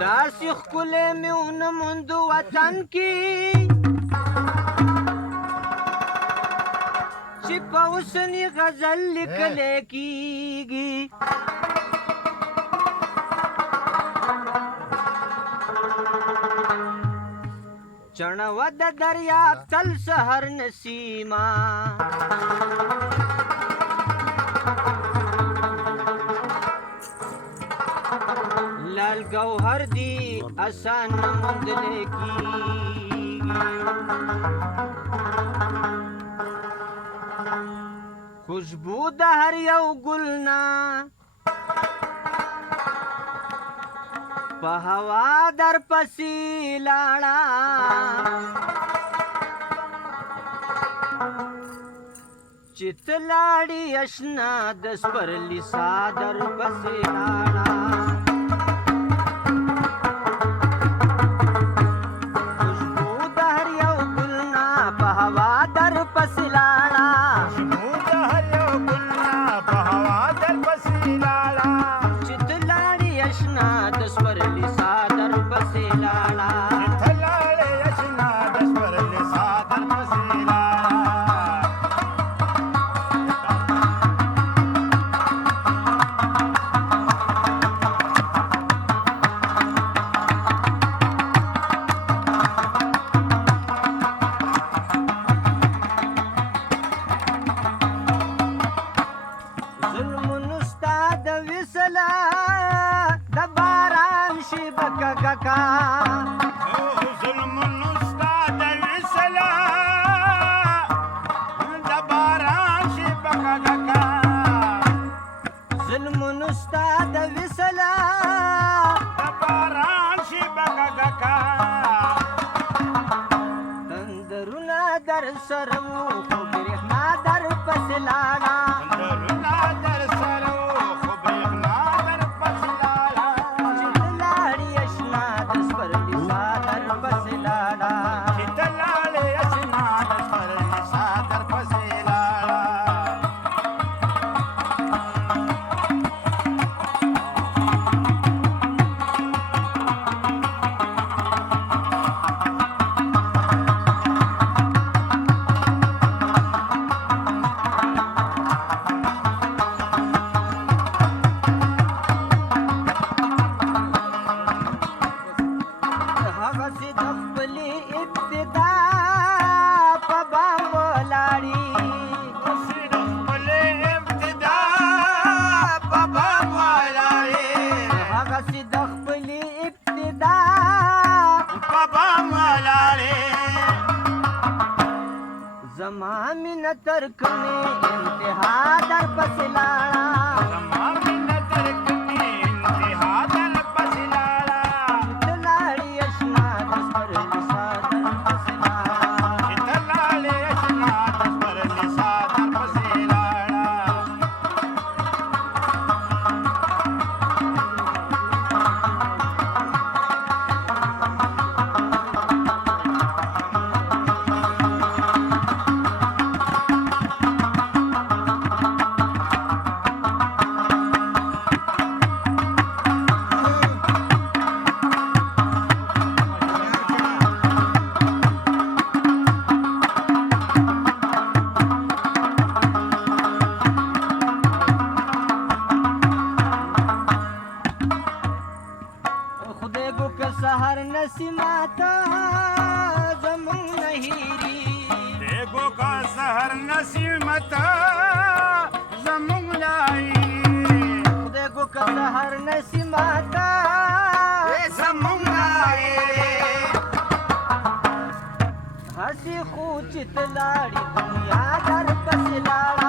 داسې ښکلی مې ونه موند وطن کې چې په اوسني غزل لیکلی کېږي چڼوه د دریاب تل سحر نسیمه لال گوهر دی آسان موندلے کی خوشبو د هر یو ګلنا په هوا در پسې لاړه چې ته لاړې اشنا د سپرلي سا در پسې لاړه زما مینه تر کومې انتها در پسې لاړه زما مینه تر کومې انتها در پسې لاړه ته لاړې اشنا د سپرلي سا در پسې لاړه ته لاړې اشنا د سپرلي سا در پسې لاړه سحر نسیماتا زمون نهیری دیگو کا سحر نسیمتا زمون نهیری دیگو کا سحر نسیماتا زمون نهیری ہسی خوچت لاڑی دنیا در پس لاڑی